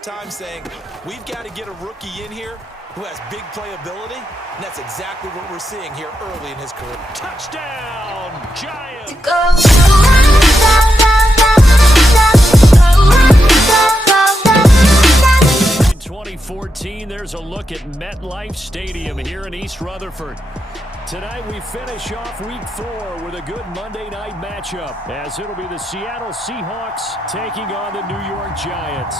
tough time saying, we've got to get a rookie in here who has big playability, and that's exactly what we're seeing here early in his career. Touchdown, Giants! 2014, there's a look at MetLife Stadium here in East Rutherford. Tonight we finish off Week 4 with a good Monday night matchup, as it'll be the Seattle Seahawks taking on the New York Giants.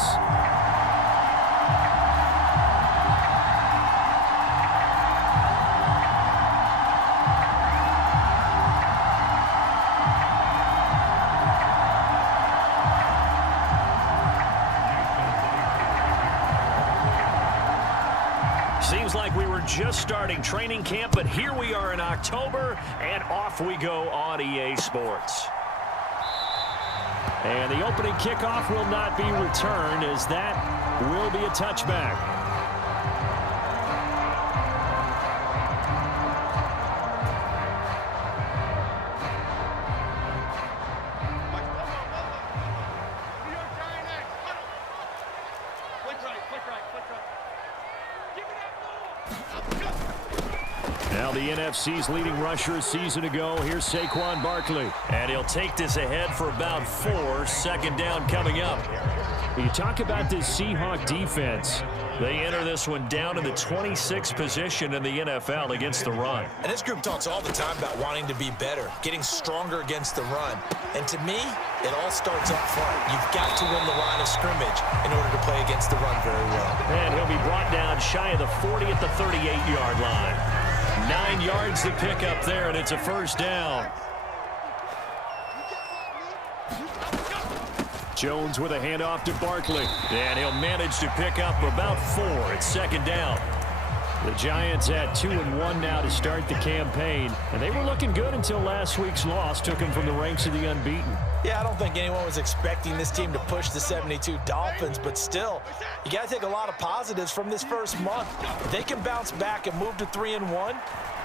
Seems like we were just starting training camp, but here we are in October, and off we go on EA Sports. And the opening kickoff will not be returned, as that will be a touchback. Now the NFC's leading rusher a season ago. Here's Saquon Barkley. And he'll take this ahead for about 4. Second down coming up. You talk about this Seahawk defense. They enter this one down in the 26th position in the NFL against the run. And this group talks all the time about wanting to be better, getting stronger against the run. And to me, it all starts up front. You've got to win the line of scrimmage in order to play against the run very well. And he'll be brought down shy of the 40 at the 38-yard line. 9 yards to pick up there, and it's a first down. Jones with a handoff to Barkley, and he'll manage to pick up about 4 at second down. The Giants at 2-1 now to start the campaign, and they were looking good until last week's loss took them from the ranks of the unbeaten. Yeah, I don't think anyone was expecting this team to push the 72 Dolphins, but still, you got to take a lot of positives from this first month. If they can bounce back and move to 3-1,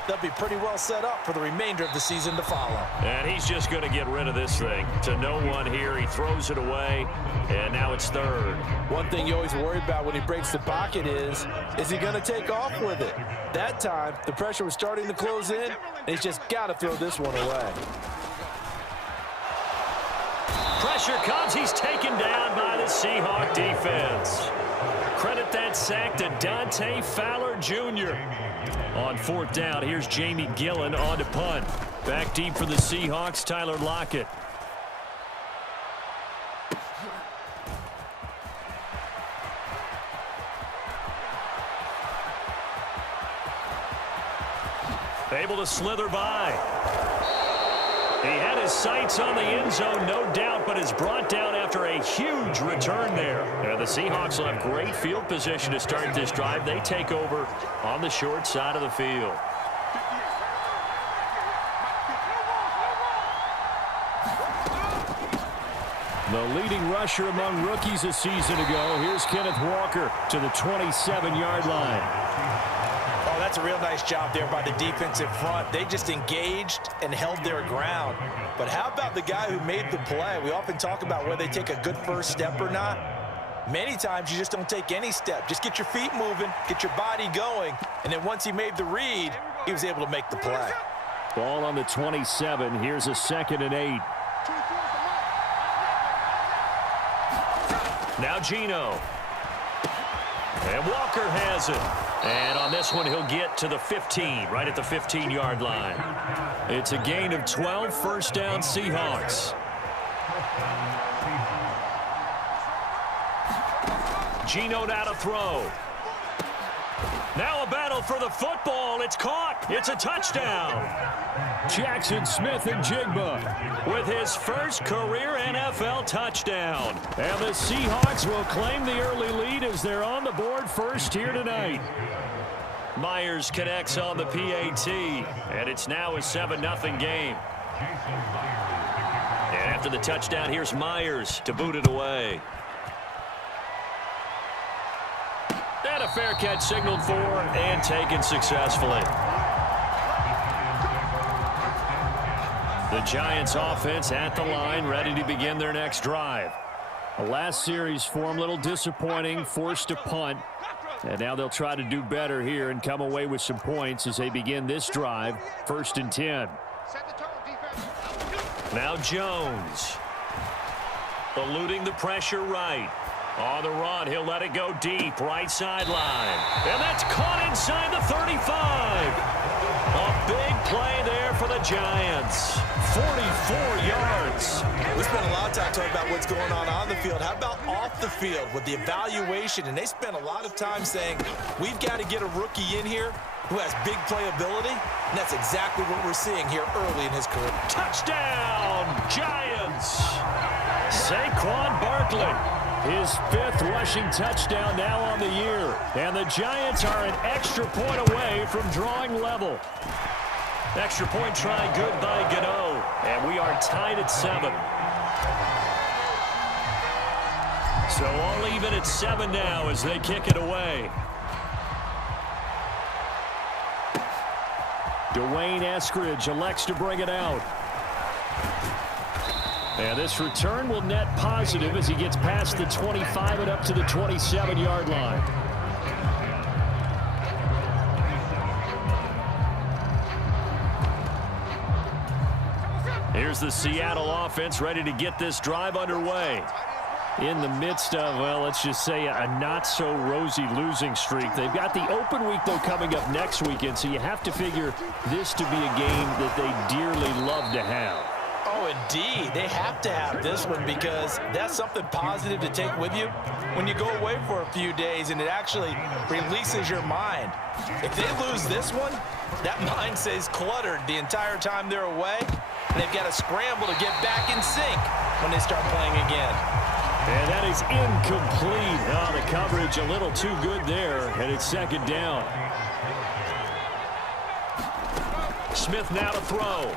they'll be pretty well set up for the remainder of the season to follow. And he's just going to get rid of this thing. To no one here, he throws it away, and now it's third. One thing you always worry about when he breaks the pocket is he going to take off with it? That time, the pressure was starting to close in, and he's just got to throw this one away. Pressure comes. He's taken down by the Seahawk defense. Credit that sack to Dante Fowler Jr. On fourth down, here's Jamie Gillen on to punt. Back deep for the Seahawks, Tyler Lockett. Able to slither by. He had his sights on the end zone, no doubt, but is brought down after a huge return there. And the Seahawks will have great field position to start this drive. They take over on the short side of the field. The leading rusher among rookies a season ago. Here's Kenneth Walker to the 27-yard line. Oh, that's a real nice job there by the defensive front. They just engaged and held their ground. But how about the guy who made the play? We often talk about whether they take a good first step or not. Many times you just don't take any step. Just get your feet moving, get your body going, and then once he made the read, he was able to make the play. Ball on the 27. Here's a 2nd and 8. Now Geno. And Walker has it. And on this one, he'll get to the 15, right at the 15-yard line. It's a gain of 12, first down Seahawks. Geno now to throw. Now a battle for the football. It's caught. It's a touchdown. Jackson Smith and Jigba with his first career NFL touchdown. And the Seahawks will claim the early lead as they're on the board first here tonight. Myers connects on the PAT, and it's now a 7-0 game. And after the touchdown, here's Myers to boot it away. And a fair catch signaled for and taken successfully. The Giants offense at the line, ready to begin their next drive. The last series for him, a little disappointing, forced a punt. And now they'll try to do better here and come away with some points as they begin this drive, 1st and 10. Now Jones. Eluding the pressure right. On the run, he'll let it go deep, right sideline. And that's caught inside the 35. A big play there for the Giants. 44 yards. We spent a lot of time talking about what's going on the field. How about off the field with the evaluation? And they spent a lot of time saying, we've got to get a rookie in here who has big playability. And that's exactly what we're seeing here early in his career. Touchdown, Giants. Saquon Barkley. His 5th rushing touchdown now on the year. And the Giants are an extra point away from drawing level. Extra point try good by Gano. And we are tied at 7. So all even at 7 now as they kick it away. Dwayne Eskridge elects to bring it out. And this return will net positive as he gets past the 25 and up to the 27-yard line. Here's the Seattle offense ready to get this drive underway. In the midst of, well, let's just say a not-so-rosy losing streak. They've got the open week, though, coming up next weekend, so you have to figure this to be a game that they dearly love to have. Oh, indeed. They have to have this one because that's something positive to take with you when you go away for a few days, and it actually releases your mind. If they lose this one, that mind stays cluttered the entire time they're away, and they've got to scramble to get back in sync when they start playing again. And that is incomplete. Oh, the coverage a little too good there, and it's 2nd down. Smith now to throw.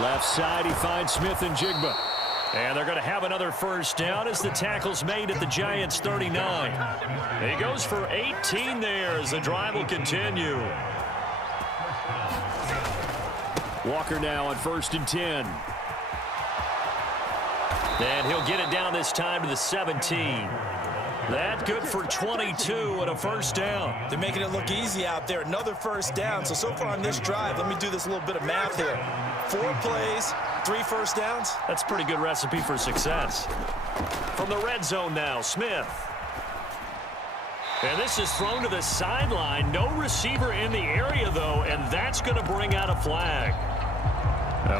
Left side, he finds Smith and Jigba. And they're going to have another 1st down as the tackle's made at the Giants' 39. He goes for 18 there as the drive will continue. Walker now on 1st and 10. And he'll get it down this time to the 17. That good for 22 and a 1st down. They're making it look easy out there. Another 1st down. So far on this drive, let me do this little bit of math here. 4 plays, 3 1st downs. That's a pretty good recipe for success. From the red zone now, Smith. And this is thrown to the sideline. No receiver in the area, though, and that's going to bring out a flag.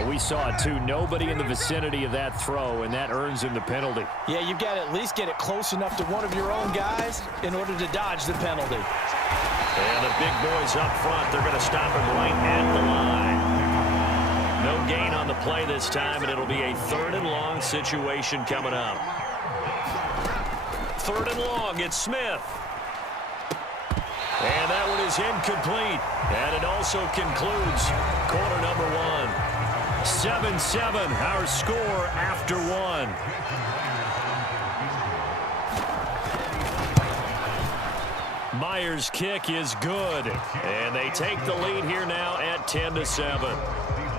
We saw it, too. Nobody in the vicinity of that throw, and that earns him the penalty. Yeah, you've got to at least get it close enough to one of your own guys in order to dodge the penalty. And the big boys up front, they're going to stop him right at the line. No gain on the play this time, and it'll be a 3rd and long situation coming up. 3rd and long, it's Smith. And that one is incomplete. And it also concludes quarter number 1. 7-7, our score after 1. Myers' kick is good. And they take the lead here now at 10-7.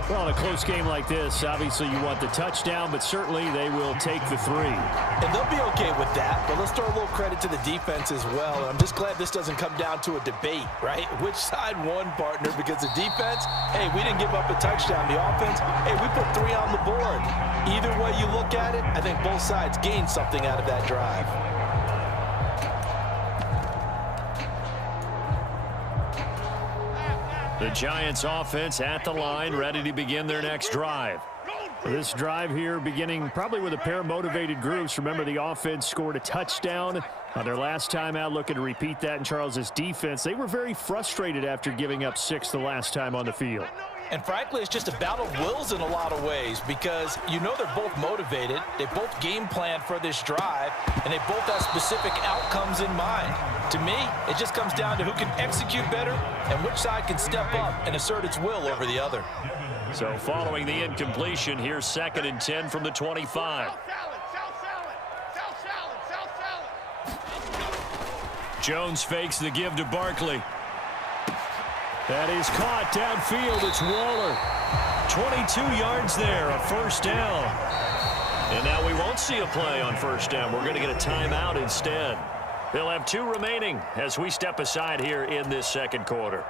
Well, in a close game like this, obviously you want the touchdown, but certainly they will take the 3. And they'll be okay with that, but let's throw a little credit to the defense as well. And I'm just glad this doesn't come down to a debate, right? Which side won, partner? Because the defense, hey, we didn't give up a touchdown. The offense, hey, we put 3 on the board. Either way you look at it, I think both sides gained something out of that drive. The Giants offense at the line, ready to begin their next drive. This drive here beginning probably with a pair of motivated groups. Remember, the offense scored a touchdown on their last time out, looking to repeat that in Charles's defense. They were very frustrated after giving up 6 the last time on the field. And frankly, it's just a battle of wills in a lot of ways because you know they're both motivated. They both game planned for this drive, and they both have specific outcomes in mind. To me, it just comes down to who can execute better and which side can step up and assert its will over the other. So following the incompletion, here's 2nd and 10 from the 25. Jones fakes the give to Barkley. That is caught downfield. It's Waller. 22 yards there, a 1st down. And now we won't see a play on first down. We're going to get a timeout instead. They'll have 2 remaining as we step aside here in this second quarter.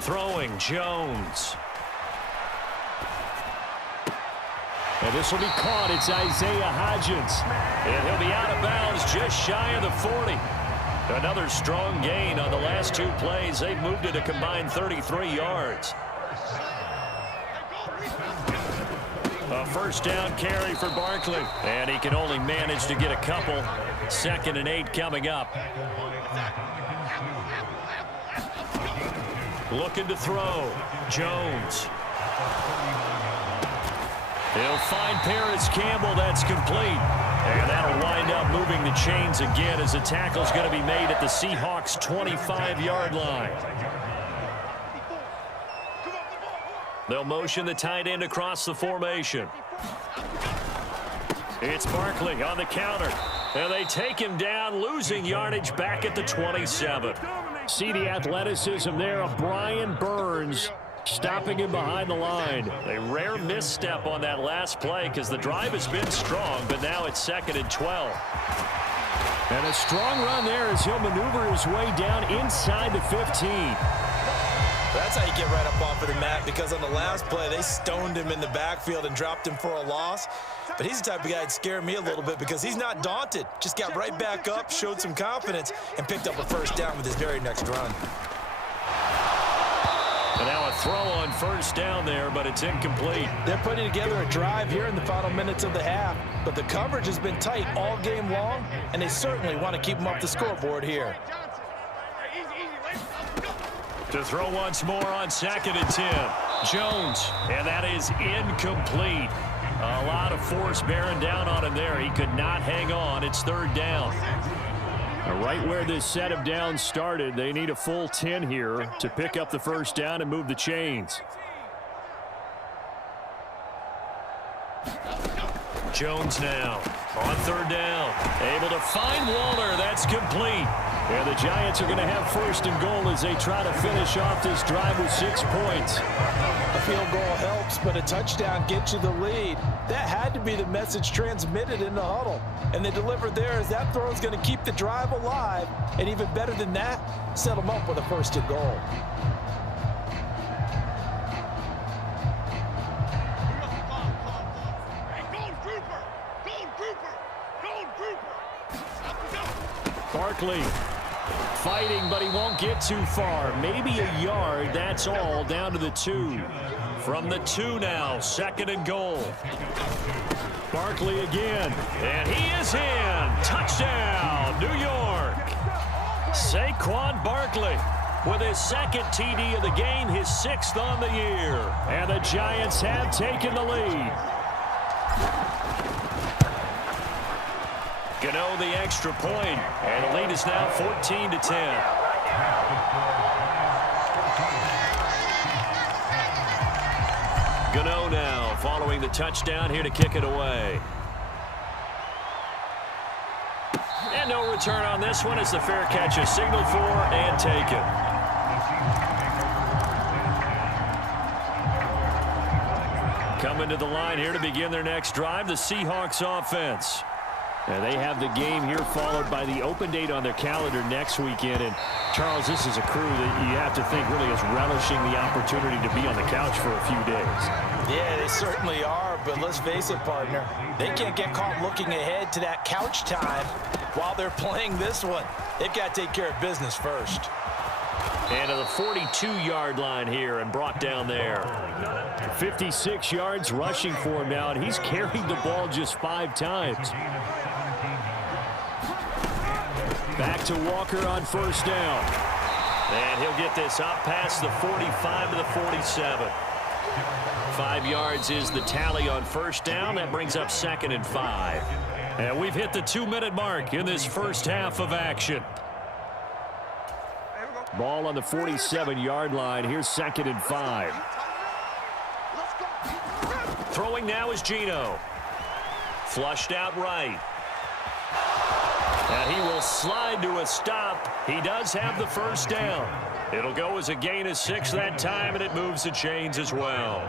Throwing Jones. And this will be caught. It's Isaiah Hodgins. And he'll be out of bounds just shy of the 40. Another strong gain on the last 2 plays. They've moved it a combined 33 yards. A first down carry for Barkley. And he can only manage to get a couple. 2nd and 8 coming up. Looking to throw. Jones. He'll find Paris Campbell. That's complete. And that'll wind up moving the chains again as the tackle's going to be made at the Seahawks' 25-yard line. They'll motion the tight end across the formation. It's Barkley on the counter. And they take him down, losing yardage back at the 27. See the athleticism there of Brian Burns stopping him behind the line. A rare misstep on that last play because the drive has been strong, but now it's 2nd and 12. And a strong run there as he'll maneuver his way down inside the 15. That's how you get right up off of the mat, because on the last play, they stoned him in the backfield and dropped him for a loss. But he's the type of guy that scared me a little bit because he's not daunted. Just got right back up, showed some confidence, and picked up a first down with his very next run. And now a throw on first down there, but it's incomplete. They're putting together a drive here in the final minutes of the half, but the coverage has been tight all game long, and they certainly want to keep them off the scoreboard here. To throw once more on 2nd and 10. Jones, and that is incomplete. A lot of force bearing down on him there. He could not hang on. It's 3rd down. Right where this set of downs started, they need a full 10 here to pick up the first down and move the chains. Jones now on 3rd down. Able to find Waller. That's complete. And the Giants are going to have 1st and goal as they try to finish off this drive with 6 points. A field goal helps, but a touchdown gets you the lead. That had to be the message transmitted in the huddle. And they delivered there as that throw is going to keep the drive alive. And even better than that, set them up with a 1st and goal. Barkley fighting, but he won't get too far. Maybe a yard, that's all, down to the 2. From the 2 now, 2nd and goal. Barkley again. And he is in. Touchdown, New York. Saquon Barkley with his 2nd TD of the game, his 6th on the year. And the Giants have taken the lead. Gano the extra point, and the lead is now 14-10. Gano now following the touchdown here to kick it away. And no return on this one as the fair catch is signaled for and taken. Coming to the line here to begin their next drive, the Seahawks offense. And they have the game here followed by the open date on their calendar next weekend. And, Charles, this is a crew that you have to think really is relishing the opportunity to be on the couch for a few days. Yeah, they certainly are, but let's face it, partner. They can't get caught looking ahead to that couch time while they're playing this one. They've got to take care of business first. And to the 42-yard line here and brought down there. 56 yards rushing for him now, and he's carried the ball just 5 times. Back to Walker on first down. And he'll get this up past the 45 to the 47. 5 yards is the tally on first down. That brings up 2nd and 5. And we've hit the 2-minute mark in this first half of action. Ball on the 47-yard line. Here's 2nd and 5. Throwing now is Geno. Flushed out right. And he will slide to a stop. He does have the first down. It'll go as a gain of 6 that time, and it moves the chains as well.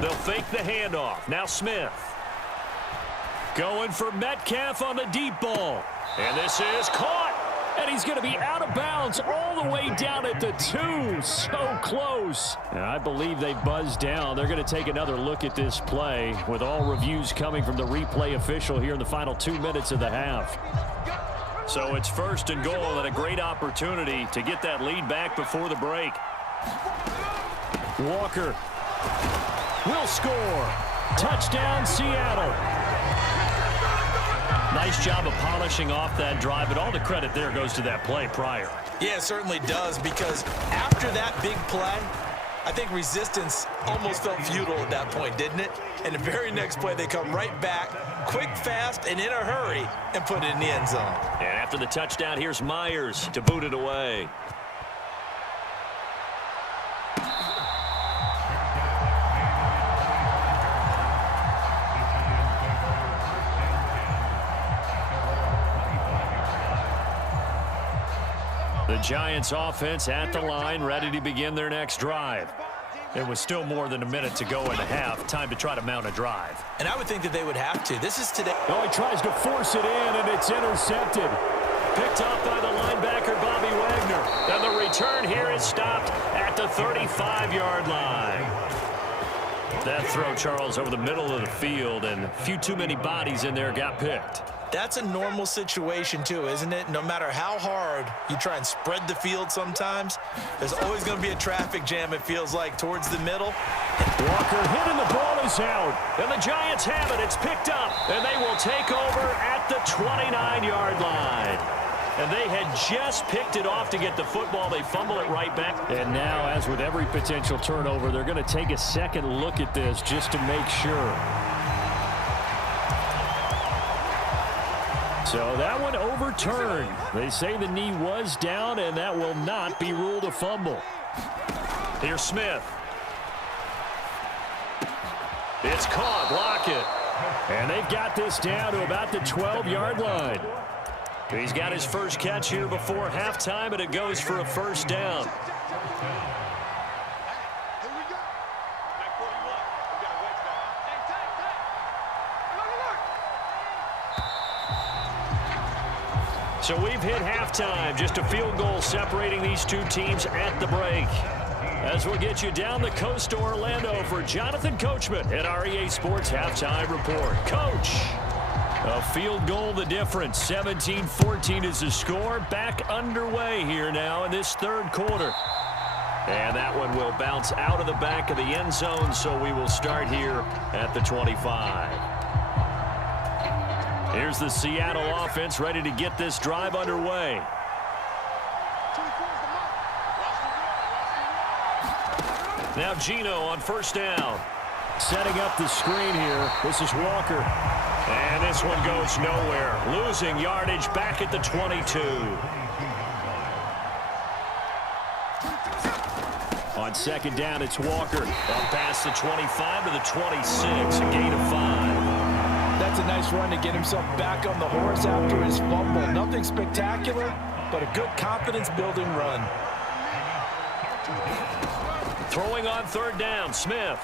They'll fake the handoff. Now Smith. Going for Metcalf on the deep ball. And this is caught. And he's going to be out of bounds all the way down at the 2. So close. And I believe they buzzed down. They're going to take another look at this play with all reviews coming from the replay official here in the final 2 minutes of the half. So it's 1st and goal and a great opportunity to get that lead back before the break. Walker will score. Touchdown, Seattle. Nice job of polishing off that drive, but all the credit there goes to that play prior. Yeah, it certainly does, because after that big play, I think resistance almost felt futile at that point, didn't it? And the very next play, they come right back, quick, fast, and in a hurry, and put it in the end zone. And after the touchdown, here's Myers to boot it away. The Giants offense at the line, ready to begin their next drive. It was still more than a minute to go in the half. Time to try to mount a drive. And I would think that they would have to. This is today. Oh, he tries to force it in, and it's intercepted. Picked off by the linebacker, Bobby Wagner. And the return here is stopped at the 35-yard line. That throw, Charles, over the middle of the field, and a few too many bodies in there got picked. That's a normal situation, too, isn't it? No matter how hard you try and spread the field sometimes, there's always going to be a traffic jam, it feels like, towards the middle. Walker hit, and the ball is out. And the Giants have it. It's picked up. And they will take over at the 29-yard line. And they had just picked it off to get the football. They fumble it right back. And now, as with every potential turnover, they're going to take a second look at this just to make sure. So that one overturned. They say the knee was down, and that will not be ruled a fumble. Here's Smith. It's caught. Block it. And they've got this down to about the 12-yard line. He's got his first catch here before halftime, and it goes for a first down. So we've hit halftime. Just a field goal separating these two teams at the break. As we'll get you down the coast to Orlando for Jonathan Coachman at our EA Sports Halftime Report. Coach, a field goal the difference. 17-14 is the score. Back underway here now in this third quarter. And that one will bounce out of the back of the end zone, so we will start here at the 25. Here's the Seattle offense ready to get this drive underway. Now Geno on first down. Setting up the screen here. This is Walker. And this one goes nowhere. Losing yardage back at the 22. On second down, it's Walker. Up past the 25 to the 26. A gain of 5. That's a nice run to get himself back on the horse after his fumble. Nothing spectacular, but a good confidence-building run. Throwing on third down, Smith.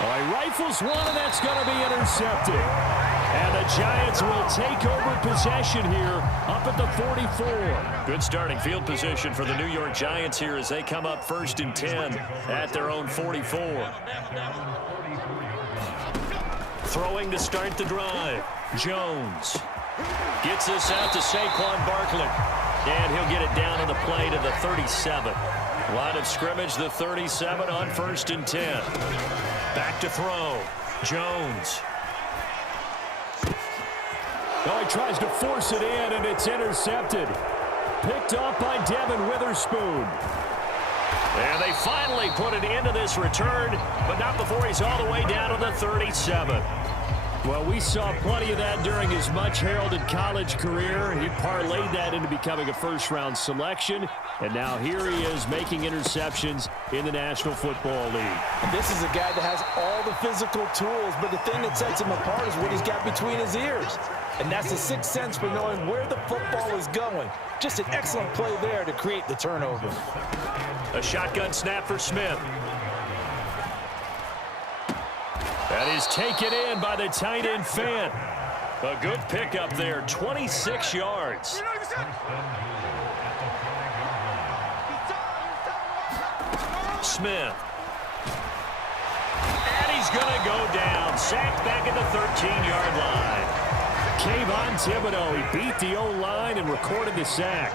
All right, rifles one, and that's going to be intercepted. And the Giants will take over possession here up at the 44. Good starting field position for the New York Giants here as they come up 1st and 10 at their own 44. Throwing to start the drive. Jones gets this out to Saquon Barkley. And he'll get it down on the play to the 37. Line of scrimmage, the 37 on 1st and 10. Back to throw. Jones. Oh, he tries to force it in, and it's intercepted. Picked off by Devin Witherspoon. And they finally put an end to this return, but not before he's all the way down to the 37. Well, we saw plenty of that during his much-heralded college career. He parlayed that into becoming a first-round selection, and now here he is making interceptions in the National Football League. And this is a guy that has all the physical tools, but the thing that sets him apart is what he's got between his ears. And that's the sixth sense for knowing where the football is going. Just an excellent play there to create the turnover. A shotgun snap for Smith. That is taken in by the tight end Fant. A good pickup there, 26 yards. Smith. And he's going to go down. Sacked back at the 13-yard line. Kayvon Thibodeau, he beat the O-line and recorded the sack.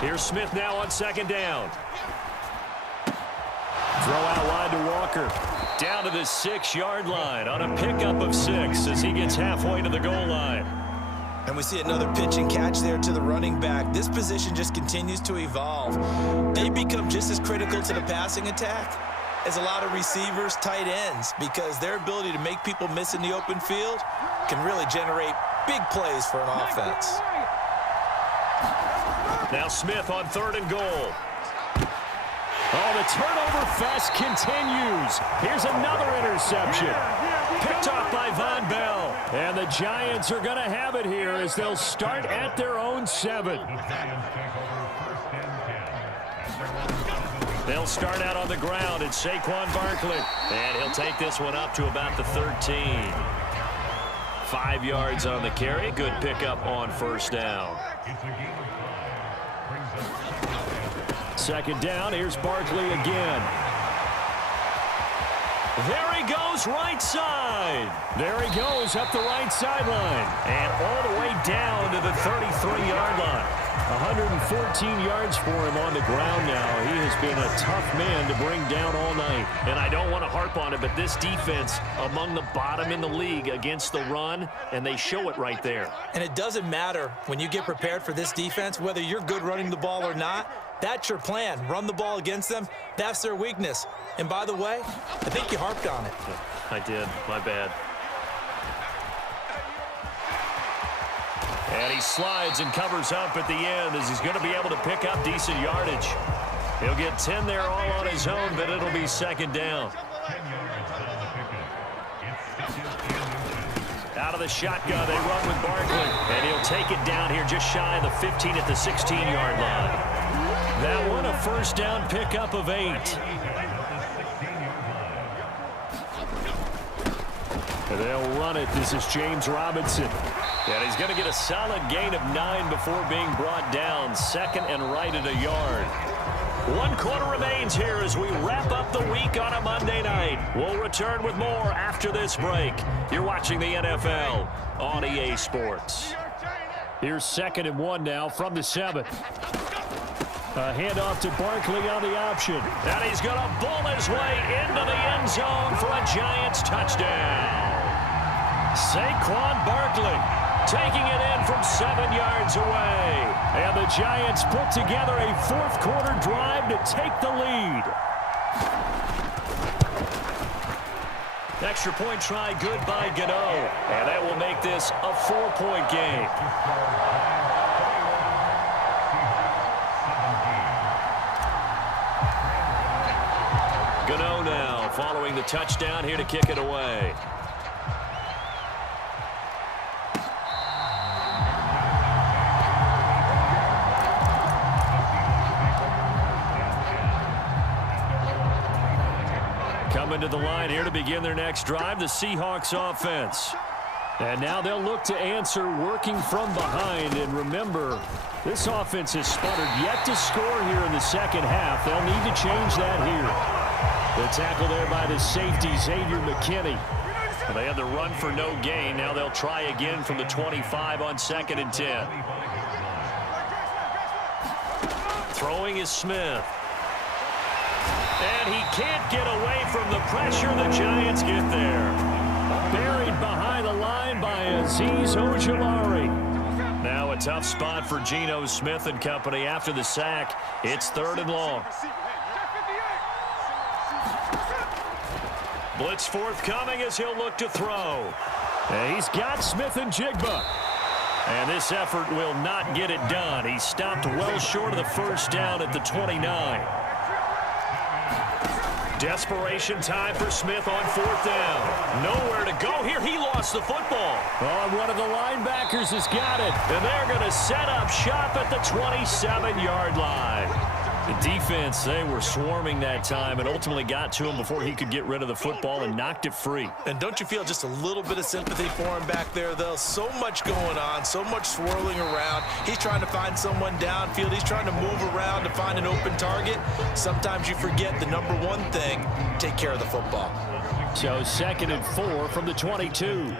Here's Smith now on second down. Throw out wide to Walker. Down to the 6-yard line on a pickup of 6 as he gets halfway to the goal line. And we see another pitch and catch there to the running back. This position just continues to evolve. They become just as critical to the passing attack as a lot of receivers, tight ends, because their ability to make people miss in the open field can really generate big plays for an offense. Now Smith on 3rd and goal. Oh, the turnover fest continues. Here's another interception. Picked off by Von Bell. And the Giants are going to have it here as they'll start at their own 7. They'll start out on the ground. It's Saquon Barkley. And he'll take this one up to about the 13. 5 yards on the carry. Good pickup on first down. Second down, here's Barkley again. There he goes, right side. There he goes up the right sideline. And all the way down to the 33-yard line. 114 yards for him on the ground now. He has been a tough man to bring down all night. And I don't want to harp on it, but this defense among the bottom in the league against the run, and they show it right there. And it doesn't matter when you get prepared for this defense, whether you're good running the ball or not. That's your plan. Run the ball against them. That's their weakness. And by the way, I think you harped on it. I did. My bad. And he slides and covers up at the end as he's going to be able to pick up decent yardage. He'll get 10 there all on his own, but it'll be second down. Out of the shotgun, they run with Barkley. And he'll take it down here just shy of the 15 at the 16-yard line. That one a first down pickup of 8. And they'll run it. This is James Robinson. And he's going to get a solid gain of 9 before being brought down. Second and right at a yard. 1 quarter remains here as we wrap up the week on a Monday night. We'll return with more after this break. You're watching the NFL on EA Sports. Here's 2nd and 1 now from the 7. A handoff to Barkley on the option. And he's going to bull his way into the end zone for a Giants touchdown. Saquon Barkley taking it in from 7 yards away. And the Giants put together a 4th quarter drive to take the lead. Extra point try good by Gano. And that will make this a 4-point game. Gano now following the touchdown here to kick it away. Coming to the line here to begin their next drive, the Seahawks offense. And now they'll look to answer working from behind. And remember, this offense has sputtered yet to score here in the second half. They'll need to change that here. The tackle there by the safety, Xavier McKinney. Well, they had the run for no gain. Now they'll try again from the 25 on 2nd and 10. Throwing is Smith. And he can't get away from the pressure. The Giants get there. Buried behind the line by Azeez Ojulari. Now a tough spot for Geno Smith and company after the sack. It's 3rd and long. Blitz forthcoming as he'll look to throw. And he's got Smith and Jigba. And this effort will not get it done. He stopped well short of the first down at the 29. Desperation time for Smith on 4th down. Nowhere to go here. He lost the football. Oh, one of the linebackers has got it. And they're going to set up shop at the 27-yard line. The defense, they were swarming that time and ultimately got to him before he could get rid of the football and knocked it free. And don't you feel just a little bit of sympathy for him back there, though? So much going on, so much swirling around. He's trying to find someone downfield. He's trying to move around to find an open target. Sometimes you forget the number one thing, take care of the football. So 2nd and 4 from the 22.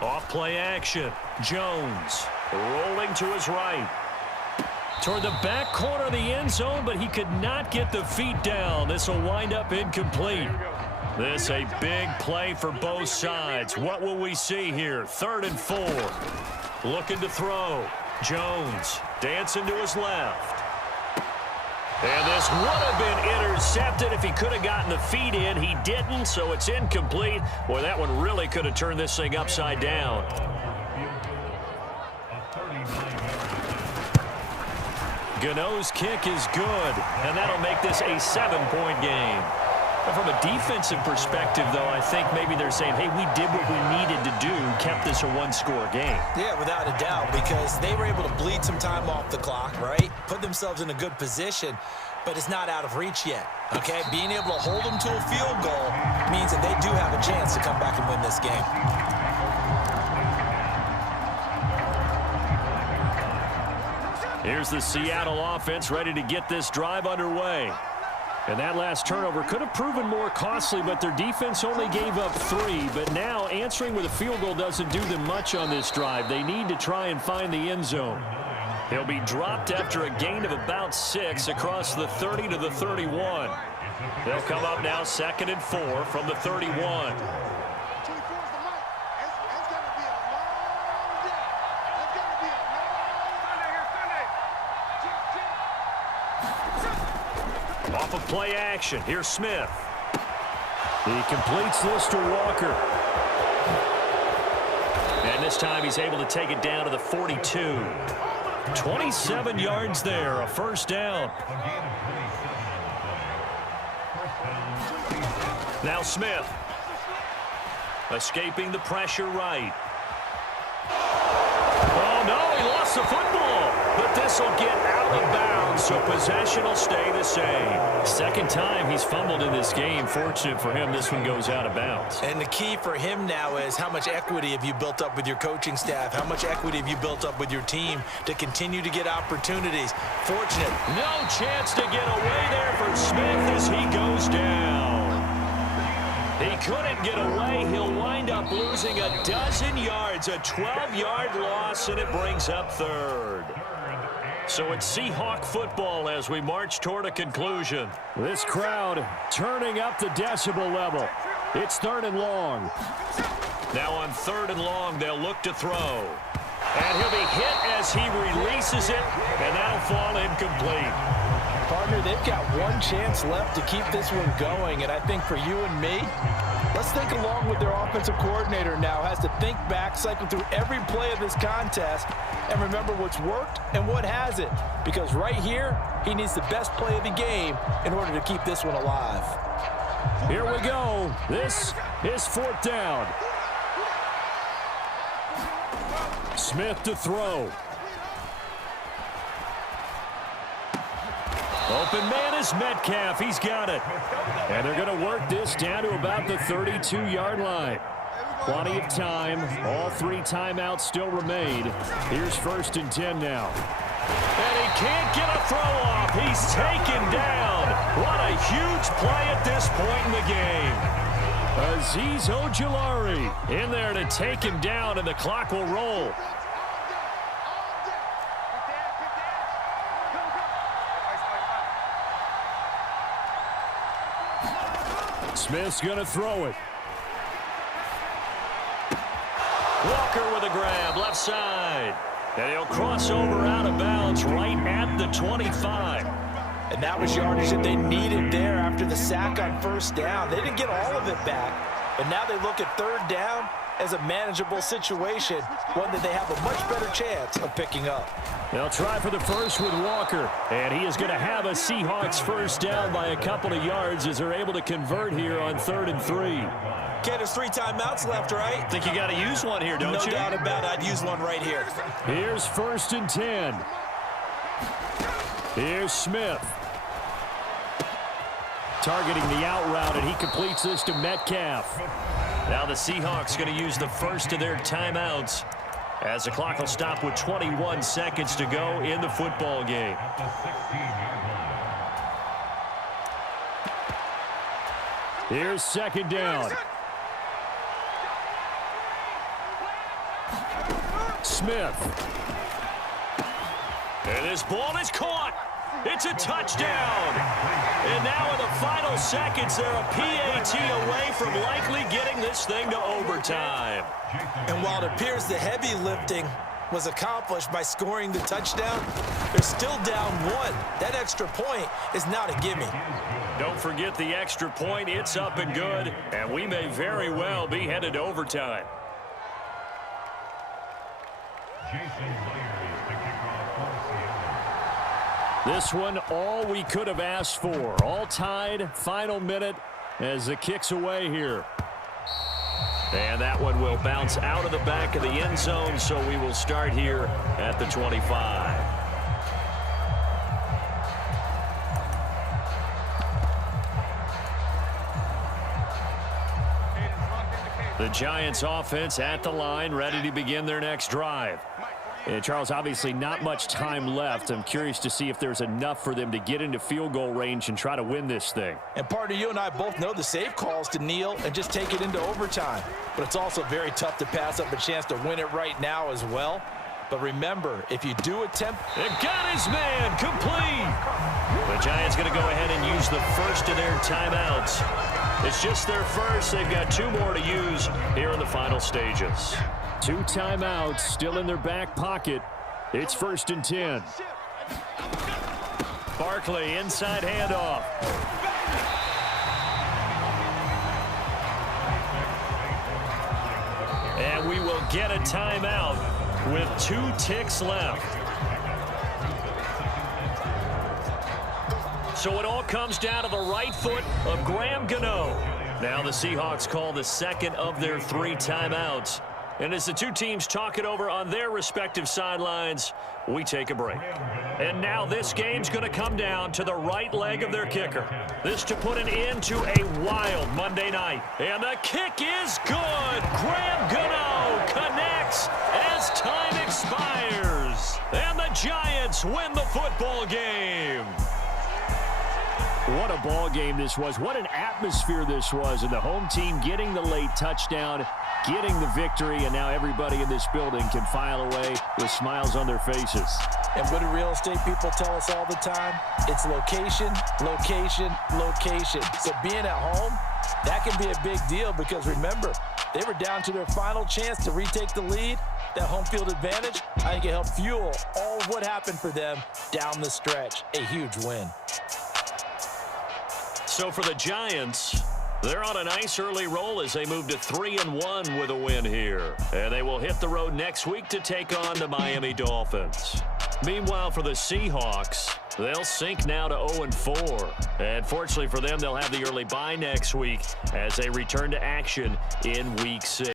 Off play action. Jones rolling to his right. Toward the back corner of the end zone, but he could not get the feet down. This will wind up incomplete. This a big play for both sides. What will we see here? 3rd and 4. Looking to throw. Jones dancing to his left. And this would have been intercepted if he could have gotten the feet in. He didn't, so it's incomplete. Boy, that one really could have turned this thing upside down. Gano's kick is good, and that'll make this a 7-point game. But from a defensive perspective, though, I think maybe they're saying, hey, we did what we needed to do, kept this a 1-score game. Yeah, without a doubt, because they were able to bleed some time off the clock, right? Put themselves in a good position, but it's not out of reach yet, okay? Being able to hold them to a field goal means that they do have a chance to come back and win this game. Here's the Seattle offense ready to get this drive underway. And that last turnover could have proven more costly, but their defense only gave up 3. But now answering with a field goal doesn't do them much on this drive. They need to try and find the end zone. He'll be dropped after a gain of about 6 across the 30 to the 31. They'll come up now 2nd and 4 from the 31. Off of play action. Here's Smith. He completes this to Walker. And this time he's able to take it down to the 42. 27 yards there, a 1st down. Now Smith. Escaping the pressure right. Oh, no, he lost the football. But this will get out of bounds, so possession will stay the same. 2nd time he's fumbled in this game. Fortunate for him, this one goes out of bounds. And the key for him now is how much equity have you built up with your coaching staff? How much equity have you built up with your team to continue to get opportunities? Fortunate. No chance to get away there for Smith as he goes down. He couldn't get away. He'll wind up losing a dozen yards, a 12-yard loss, and it brings up 3rd. So it's Seahawk football as we march toward a conclusion. This crowd turning up the decibel level. It's 3rd and long. Now on 3rd and long, they'll look to throw. And he'll be hit as he releases it, and that'll fall incomplete. Partner, they've got one chance left to keep this one going, and I think for you and me, let's think along with their offensive coordinator now. Has to think back, cycle through every play of this contest, and remember what's worked and what hasn't. Because right here, he needs the best play of the game in order to keep this one alive. Here we go. This is 4th down. Smith to throw. Open man is Metcalf. He's got it. And they're going to work this down to about the 32-yard line. Plenty of time. All 3 timeouts still remain. Here's 1st and 10 now. And he can't get a throw off. He's taken down. What a huge play at this point in the game. Azeez Ojulari in there to take him down, and the clock will roll. Smith's going to throw it. Walker with a grab, left side. And he'll cross over out of bounds right at the 25. And that was yardage that they needed there after the sack on first down. They didn't get all of it back, but now they look at third down as a manageable situation, one that they have a much better chance of picking up. They'll try for the first with Walker, and he is going to have a Seahawks first down by a couple of yards as they're able to convert here on 3rd and 3. Okay, there's 3 timeouts left, right? Think you got to use one here, don't you? No doubt about it. I'd use one right here. Here's 1st and 10. Here's Smith. Targeting the out route, and he completes this to Metcalf. Now the Seahawks going to use the first of their timeouts as the clock will stop with 21 seconds to go in the football game. Here's 2nd down. Smith. And this ball is caught. It's a touchdown. And now in the final seconds, they're a PAT away from likely getting this thing to overtime. And while it appears the heavy lifting was accomplished by scoring the touchdown, they're still down 1. That extra point is not a gimme. Don't forget the extra point. It's up and good, and we may very well be headed to overtime. This one, all we could have asked for. All tied, final minute as the kick's away here. And that one will bounce out of the back of the end zone, so we will start here at the 25. The Giants offense at the line, ready to begin their next drive. And Charles, obviously not much time left. I'm curious to see if there's enough for them to get into field goal range and try to win this thing. And partner, you and I both know the safe calls to kneel and just take it into overtime. But it's also very tough to pass up a chance to win it right now as well. But remember, if you do attempt... It got his man complete. The Giants going to go ahead and use the first of their timeouts. It's just their first. They've got 2 more to use here in the final stages. 2 timeouts still in their back pocket. It's 1st and 10. Barkley, inside handoff. And we will get a timeout with 2 ticks left. So it all comes down to the right foot of Graham Gano. Now the Seahawks call the second of their 3 timeouts. And as the 2 teams talk it over on their respective sidelines, we take a break. And now this game's going to come down to the right leg of their kicker. This to put an end to a wild Monday night. And the kick is good. Graham Gano connects as time expires. And the Giants win the football game. What a ball game this was. What an atmosphere this was. And the home team getting the late touchdown, getting the victory, and now everybody in this building can file away with smiles on their faces. And what do real estate people tell us all the time? It's location, location, location. So being at home, that can be a big deal because remember, they were down to their final chance to retake the lead. That home field advantage, I think it helped fuel all of what happened for them down the stretch. A huge win. So for the Giants, they're on a nice early roll as they move to 3-1 with a win here. And they will hit the road next week to take on the Miami Dolphins. Meanwhile, for the Seahawks, they'll sink now to 0-4. And fortunately for them, they'll have the early bye next week as they return to action in Week 6.